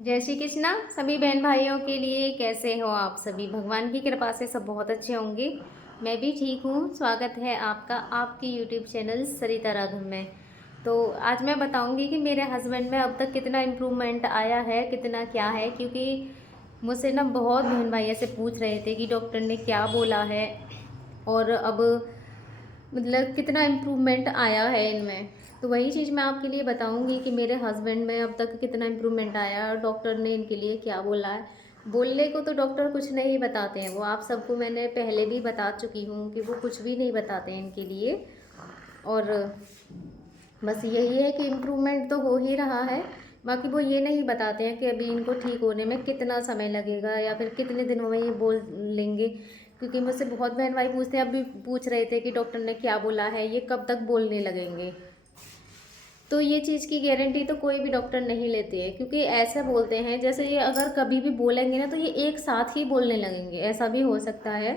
जय श्री कृष्णा सभी बहन भाइयों के लिए। कैसे हो आप सभी? भगवान की कृपा से सब बहुत अच्छे होंगे। मैं भी ठीक हूँ। स्वागत है आपका आपकी यूट्यूब चैनल सरिता राघव में। तो आज मैं बताऊंगी कि मेरे हस्बैंड में अब तक कितना इम्प्रूवमेंट आया है, कितना क्या है। क्योंकि मुझसे ना बहुत बहन भाई ऐसे पूछ रहे थे कि डॉक्टर ने क्या बोला है और अब मतलब कितना इम्प्रूवमेंट आया है इनमें। तो वही चीज़ मैं आपके लिए बताऊंगी कि मेरे हस्बैंड में अब तक कितना इम्प्रूवमेंट आया है और डॉक्टर ने इनके लिए क्या बोला है। बोलने को तो डॉक्टर कुछ नहीं बताते हैं, वो आप सबको मैंने पहले भी बता चुकी हूँ कि वो कुछ भी नहीं बताते हैं इनके लिए। और बस यही है कि इम्प्रूवमेंट तो हो ही रहा है। बाकी वो ये नहीं बताते हैं कि अभी इनको ठीक होने में कितना समय लगेगा या फिर कितने दिनों में ये बोल लेंगे। क्योंकि मुझसे बहुत बहन भाई पूछते हैं, अभी पूछ रहे थे कि डॉक्टर ने क्या बोला है, ये कब तक बोलने लगेंगे। तो ये चीज़ की गारंटी तो कोई भी डॉक्टर नहीं लेते हैं, क्योंकि ऐसा बोलते हैं जैसे ये अगर कभी भी बोलेंगे ना तो ये एक साथ ही बोलने लगेंगे। ऐसा भी हो सकता है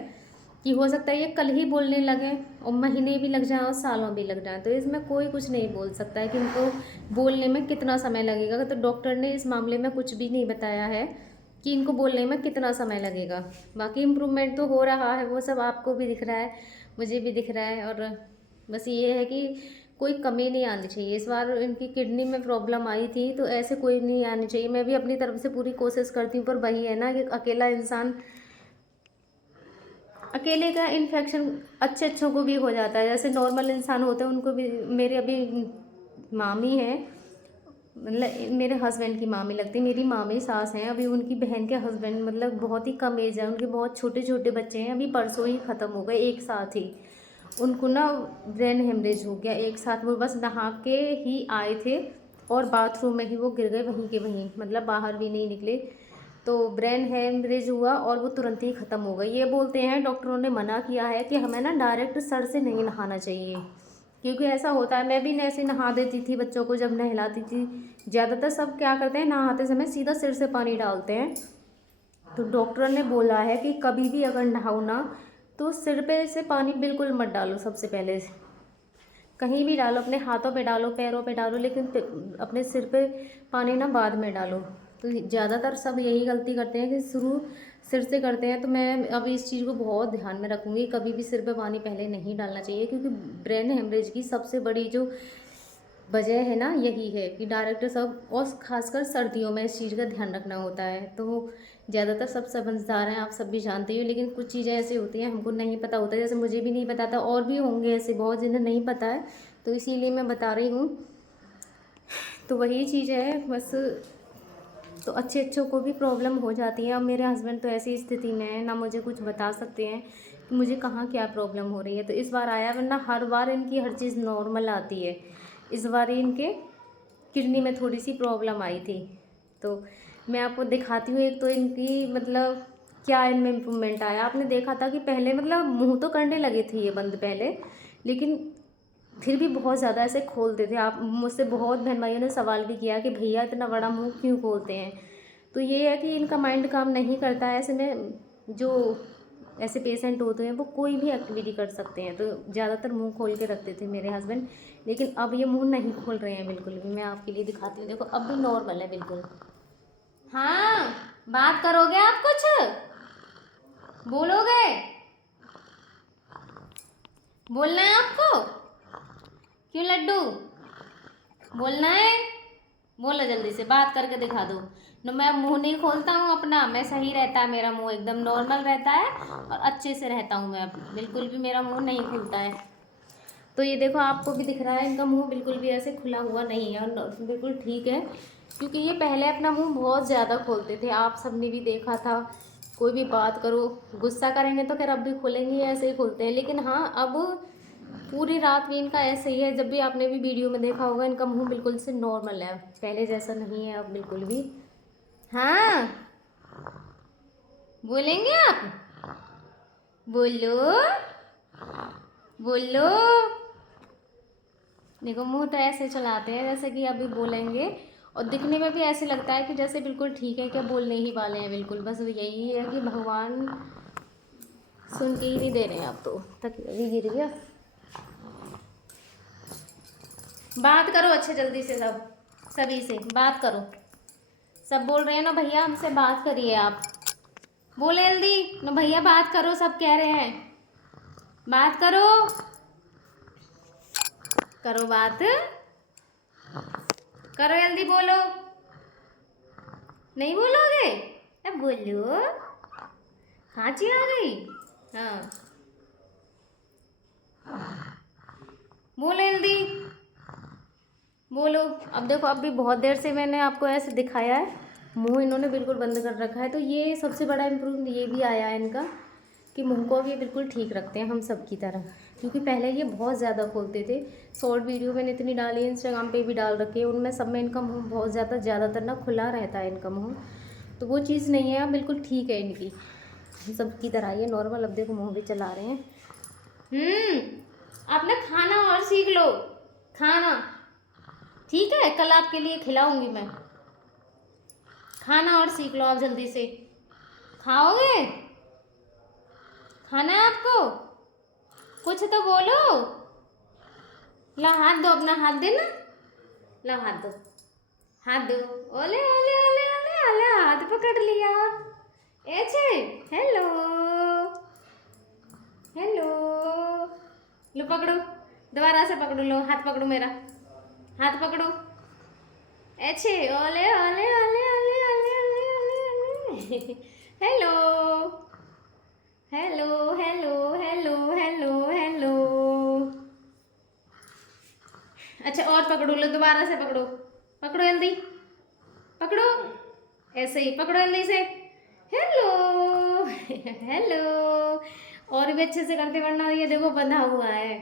कि हो सकता है ये कल ही बोलने लगें और महीने भी लग जाएं और सालों भी लग जाएं। तो इसमें कोई कुछ नहीं बोल सकता है कि इनको बोलने में कितना समय लगेगा। तो डॉक्टर ने इस मामले में कुछ भी नहीं बताया है कि इनको बोलने में कितना समय लगेगा। बाकी इम्प्रूवमेंट तो हो रहा है, वो सब आपको भी दिख रहा है, मुझे भी दिख रहा है। और बस ये है कि कोई कमी नहीं आनी चाहिए। इस बार इनकी किडनी में प्रॉब्लम आई थी, तो ऐसे कोई नहीं आनी चाहिए। मैं भी अपनी तरफ से पूरी कोशिश करती हूँ, पर वही है ना कि अकेला इंसान, अकेले का इन्फेक्शन अच्छों को भी हो जाता है। जैसे नॉर्मल इंसान होते हैं उनको भी, मेरे अभी मामी है, मतलब मेरे हस्बैंड की मामी लगती है, मेरी मामी सास हैं। अभी उनकी बहन के हस्बैंड मतलब बहुत ही कम एज है उनके, बहुत छोटे छोटे बच्चे हैं। अभी परसों ही ख़त्म हो गए एक साथ ही। उनको ना ब्रेन हेमरेज हो गया एक साथ। वो बस नहा के ही आए थे और बाथरूम में ही वो गिर गए वहीं के वहीं, मतलब बाहर भी नहीं निकले। तो ब्रेन हेमरेज हुआ और वो तुरंत ही ख़त्म हो गई। ये बोलते हैं, डॉक्टरों ने मना किया है कि हमें ना डायरेक्ट सर से नहीं नहाना चाहिए। क्योंकि ऐसा होता है, मैं भी ऐसे नहा देती थी बच्चों को जब नहलाती थी। ज़्यादातर सब क्या करते हैं, नहाते समय सीधा सिर से पानी डालते हैं। तो डॉक्टर ने बोला है कि कभी भी अगर नहाओ ना तो सिर पे से पानी बिल्कुल मत डालो। सबसे पहले कहीं भी डालो, अपने हाथों पे डालो, पैरों पे डालो, लेकिन अपने सिर पे पानी ना बाद में डालो। तो ज़्यादातर सब यही गलती करते हैं कि शुरू सिर से करते हैं। तो मैं अभी इस चीज़ को बहुत ध्यान में रखूँगी, कभी भी सिर पे पानी पहले नहीं डालना चाहिए। क्योंकि ब्रेन हेमरेज की सबसे बड़ी जो वजह है ना यही है कि डायरेक्ट सब, और खासकर सर्दियों में इस चीज़ का ध्यान रखना होता है। तो ज़्यादातर सब समझदार हैं, आप सब भी जानते हो, लेकिन कुछ चीज़ें ऐसी होती हैं हमको नहीं पता होता है। जैसे मुझे भी नहीं पता था, और भी होंगे ऐसे बहुत जिन्हें नहीं पता है, तो इसीलिए मैं बता रही हूँ। तो वही चीज़ है बस। तो अच्छों को भी प्रॉब्लम हो जाती है। अब मेरे हस्बैंड तो ऐसी स्थिति में है, ना मुझे कुछ बता सकते हैं कि मुझे कहाँ क्या प्रॉब्लम हो रही है। तो इस बार आया, वरना हर बार इनकी हर चीज़ नॉर्मल आती है। इस बार इनके किडनी में थोड़ी सी प्रॉब्लम आई थी। तो मैं आपको दिखाती हूँ। एक तो इनकी मतलब क्या इनमें इम्प्रूवमेंट आया। आपने देखा था कि पहले मतलब मुंह तो करने लगे थे ये बंद पहले, लेकिन फिर भी बहुत ज़्यादा ऐसे खोलते थे। आप मुझसे बहुत बहन भाइयों ने सवाल भी किया कि भैया इतना बड़ा मुंह क्यों खोलते हैं। तो ये है कि इनका माइंड काम नहीं करता है। ऐसे में जो ऐसे पेशेंट होते हैं वो कोई भी एक्टिविटी कर सकते हैं। तो ज़्यादातर मुंह खोल के रखते थे मेरे हस्बैंड, लेकिन अब ये मुंह नहीं खोल रहे हैं बिल्कुल भी। मैं आपके लिए दिखाती हूँ, देखो अब भी नॉर्मल है बिल्कुल। हाँ, बात करोगे आप? कुछ बोलोगे? बोलना है आपको? क्यों लड्डू, बोलना है? बोलो जल्दी से, बात करके दिखा दो। न मैं मुंह नहीं खोलता हूँ अपना, मैं सही रहता है मेरा मुंह, एकदम नॉर्मल रहता है और अच्छे से रहता हूँ मैं। बिल्कुल भी मेरा मुंह नहीं खुलता है। तो ये देखो आपको भी दिख रहा है, इनका मुंह बिल्कुल भी ऐसे खुला हुआ नहीं है और बिल्कुल ठीक है। क्योंकि ये पहले अपना मुंह बहुत ज़्यादा खोलते थे, आप सबने भी देखा था। कोई भी बात करो, गुस्सा करेंगे तो खैर अब भी खोलेंगे, ऐसे ही खोलते हैं। लेकिन हाँ, अब पूरी रात भी इनका ऐसे ही है। जब भी आपने भी वीडियो में देखा होगा, इनका मुंह बिल्कुल से नॉर्मल है, पहले जैसा नहीं है अब बिल्कुल भी। हाँ, बोलेंगे आप? बोलो, बोलो। देखो मुंह तो ऐसे चलाते हैं जैसे कि अभी बोलेंगे, और दिखने में भी ऐसे लगता है कि जैसे बिल्कुल ठीक है, क्या बोलने ही वाले हैं बिल्कुल। बस यही है कि भगवान सुन के ही नहीं दे रहे हैं। अब तो तक भी गिर गया। बात करो अच्छे, जल्दी से सब, सभी से बात करो, सब बोल रहे हैं ना भैया हमसे बात करिए आप। बोले जल्दी ना भैया, बात करो, सब कह रहे हैं बात करो। करो बात, करो जल्दी, बोलो। नहीं बोलोगे? अब बोलो। खांसी आ गई? हाँ बोलो जल्दी, बोलो। अब देखो, अब भी बहुत देर से मैंने आपको ऐसे दिखाया है, मुंह इन्होंने बिल्कुल बंद कर रखा है। तो ये सबसे बड़ा इम्प्रूव ये भी आया है इनका कि मुंह को भी बिल्कुल ठीक रखते हैं हम सब की तरह। क्योंकि पहले ये बहुत ज़्यादा खोलते थे। शॉर्ट वीडियो मैंने इतनी डाली, इंस्टाग्राम पे भी डाल रखी है, उनमें सब में इनका मुंह बहुत ज़्यादातर ना खुला रहता है इनका मुंह। तो वो चीज़ नहीं है, अब बिल्कुल ठीक है इनकी, सब की तरह ये नॉर्मल। अब देखो मुँह भी चला रहे हैं। आप ना खाना और सीख लो, खाना, ठीक है? कल आपके लिए खिलाऊंगी मैं, खाना और सीख लो आप जल्दी से। खाओगे? खाना है आपको? कुछ तो बोलो। ला हाथ दो, अपना हाथ देना। ला हाथ दो, हाथ दो। ओले ओले ओले ओले ओले, हाथ पकड़ लिया। ऐसे हेलो हेलो। लो पकड़ो, दोबारा से पकड़ो, लो हाथ पकड़ो, मेरा हाथ पकड़ो। ऐसे ओले ओले ओले ओले ओले ओले ओले। Hello hello hello hello hello hello. अच्छा और पकड़ो, लो दोबारा से पकड़ो, पकड़ो जल्दी, पकड़ो, ऐसे ही पकड़ो जल्दी से। Hello hello. और भी अच्छे से करते, वरना ये देखो बंधा हुआ है।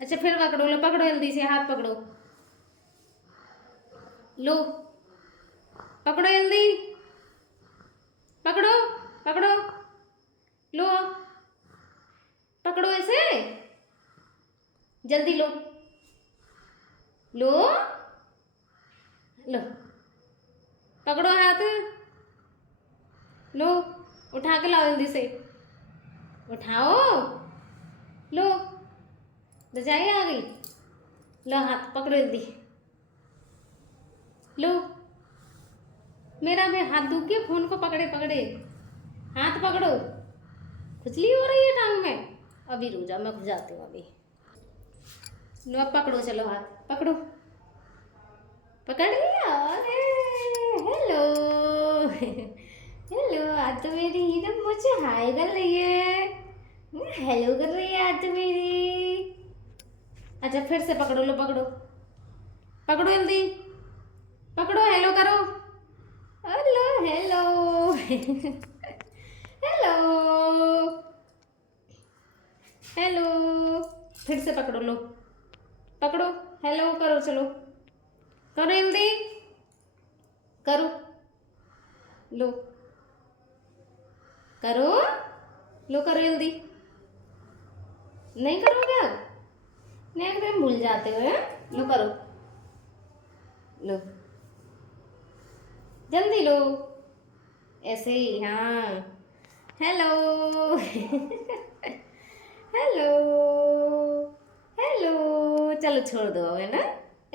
अच्छा फिर पकड़ो, लो पकड़ो जल्दी से, हाथ पकड़ो, लो पकड़ो जल्दी, पकड़ो पकड़ो, लो पकड़ो ऐसे, जल्दी लो, लो लो पकड़ो हाथ, लो उठा के लाओ जल्दी से, उठाओ, लो रजाई आ गई, लो हाथ पकड़ो जल्दी, लो। मेरा भी हाथ दुख गया फोन को पकड़े पकड़े। हाथ पकड़ो, खुजली हो रही है टांग में। अभी रुक जा, मैं खुजाती हूँ अभी। लो अब पकड़ो, चलो हाथ पकड़ो, पकड़ लिया। अरे हेलो हेलो, आज तो मेरी हीरो मुझे हाय कर रही है, हेलो कर रही है आज तो मेरी। अच्छा फिर से पकड़ो, लो पकड़ो, पकड़ो जल्दी, पकड़ो, हेलो करो, हेलो हेलो हेलो हेलो। फिर से पकड़ो, लो पकड़ो, हेलो करो, चलो करो जल्दी, करो, लो करो, लो करो जल्दी। नहीं करोगे अब? नहीं, एकदम भूल जाते हो, हैं? लो करो, लो जल्दी लो, ऐसे ही, हाँ। Hello hello hello. चलो छोड़ दो, है ना?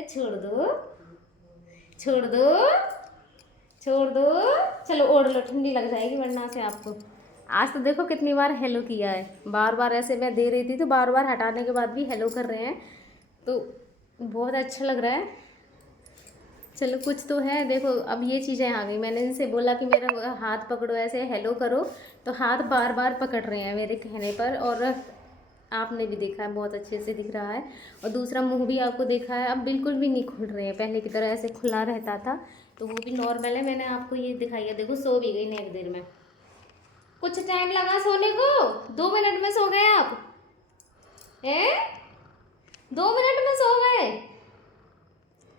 छोड़ दो, छोड़ दो, छोड़ दो। चलो ओढ़ लो, ठंडी लग जाएगी वरना से आपको। आज तो देखो कितनी बार हेलो किया है, बार बार ऐसे मैं दे रही थी तो बार बार हटाने के बाद भी हेलो कर रहे हैं, तो बहुत अच्छा लग रहा है। चलो कुछ तो है। देखो अब ये चीज़ें आ गई, मैंने इनसे बोला कि मेरा हाथ पकड़ो, ऐसे हेलो करो, तो हाथ बार बार पकड़ रहे हैं मेरे कहने पर। और आपने भी देखा है, बहुत अच्छे से दिख रहा है। और दूसरा मुंह भी आपको देखा है, अब बिल्कुल भी नहीं खुल रहे हैं, पहले की तरह ऐसे खुला रहता था तो वो भी नॉर्मल है। मैंने आपको ये दिखाई है, देखो सो भी गई नेक देर में। कुछ टाइम लगा सोने को, 2 मिनट में सो गए आप? 2 मिनट में सो गए?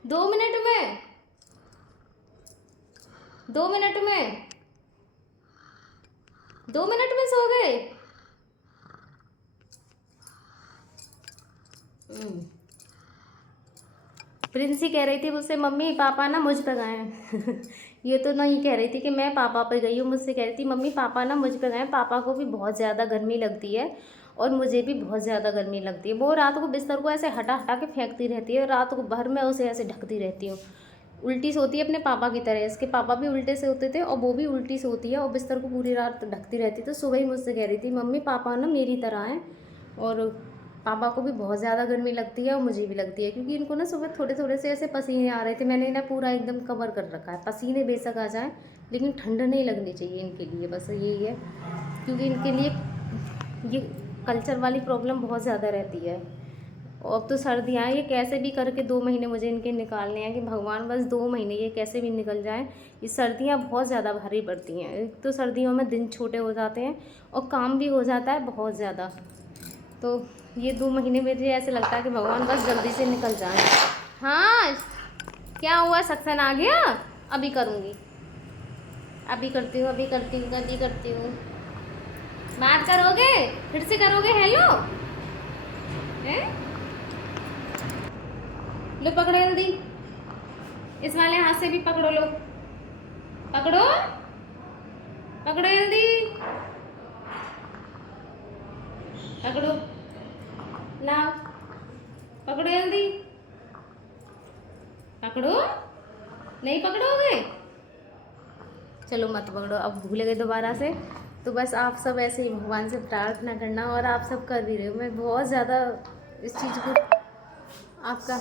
2 मिनट में? 2 मिनट में? 2 मिनट में सो गए? प्रिंसी कह रही थी मुझसे, मम्मी पापा ना मुझ पे गए ये तो नहीं कह रही थी कि मैं पापा पे गई हूँ, मुझसे कह रही थी मम्मी पापा ना मुझ पे गए। पापा को भी बहुत ज़्यादा गर्मी लगती है और मुझे भी बहुत ज़्यादा गर्मी लगती है। वो रात को बिस्तर को ऐसे हटा हटा के फेंकती रहती है, रात को भर में उसे ऐसे ढकती रहती हूँ। उल्टी सोती है अपने पापा की तरह। इसके पापा भी उल्टे से होते थे और वो भी उल्टी सोती है और बिस्तर को पूरी रात ढकती रहती। तो सुबह ही मुझसे कह रही थी, मम्मी पापा ना मेरी तरह हैं, और पापा को भी बहुत ज़्यादा गर्मी लगती है और मुझे भी लगती है, क्योंकि इनको ना सुबह थोड़े थोड़े से ऐसे पसीने आ रहे थे। मैंने इन्हें पूरा एकदम कवर कर रखा है, पसीने बेशक आ जाएँ लेकिन ठंड नहीं लगनी चाहिए इनके लिए, बस यही है। क्योंकि इनके लिए ये कल्चर वाली प्रॉब्लम बहुत ज़्यादा रहती है। और अब तो सर्दियाँ हैं, ये कैसे भी करके 2 महीने मुझे इनके निकालने हैं कि भगवान बस 2 महीने ये कैसे भी निकल जाएँ। ये सर्दियाँ बहुत ज़्यादा भारी पड़ती हैं। एक तो सर्दियों में दिन छोटे हो जाते हैं और काम भी हो जाता है बहुत ज़्यादा। तो ये 2 महीने मुझे ऐसे लगता है कि भगवान बस जल्दी से निकल जाए। हाँ, क्या हुआ, सक्सेन आ गया? अभी करूँगी, अभी करती हूँ, अभी करती हूँ, अभी करती हूँ। बात करोगे? फिर से करोगे हेलो? हैं? लो पकड़ो जल्दी, इस वाले हाथ से भी पकड़ो, लो पकड़ो, पकड़ो जल्दी, पकड़ो, लाओ, पकड़ो जल्दी, पकड़ो, नहीं पकड़ोगे? चलो मत पकड़ो, अब भूल गए दोबारा से। तो बस आप सब ऐसे ही भगवान से प्रार्थना करना, और आप सब कर भी रहे हो। मैं बहुत ज़्यादा इस चीज़ को, आपका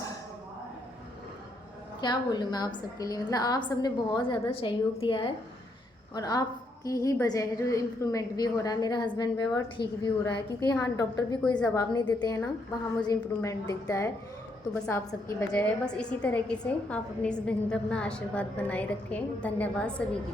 क्या बोलूँ मैं आप सबके लिए, मतलब आप सब ने बहुत ज़्यादा सहयोग दिया है, और आपकी ही वजह है जो इम्प्रूवमेंट भी हो रहा है मेरे हस्बैंड में, और ठीक भी हो रहा है। क्योंकि यहाँ डॉक्टर भी कोई जवाब नहीं देते हैं ना, वहाँ मुझे इम्प्रूवमेंट दिखता है। तो बस आप सबकी वजह है। बस इसी तरीके से आप अपनी इस बहन पर अपना आशीर्वाद बनाए रखें। धन्यवाद सभी के लिए।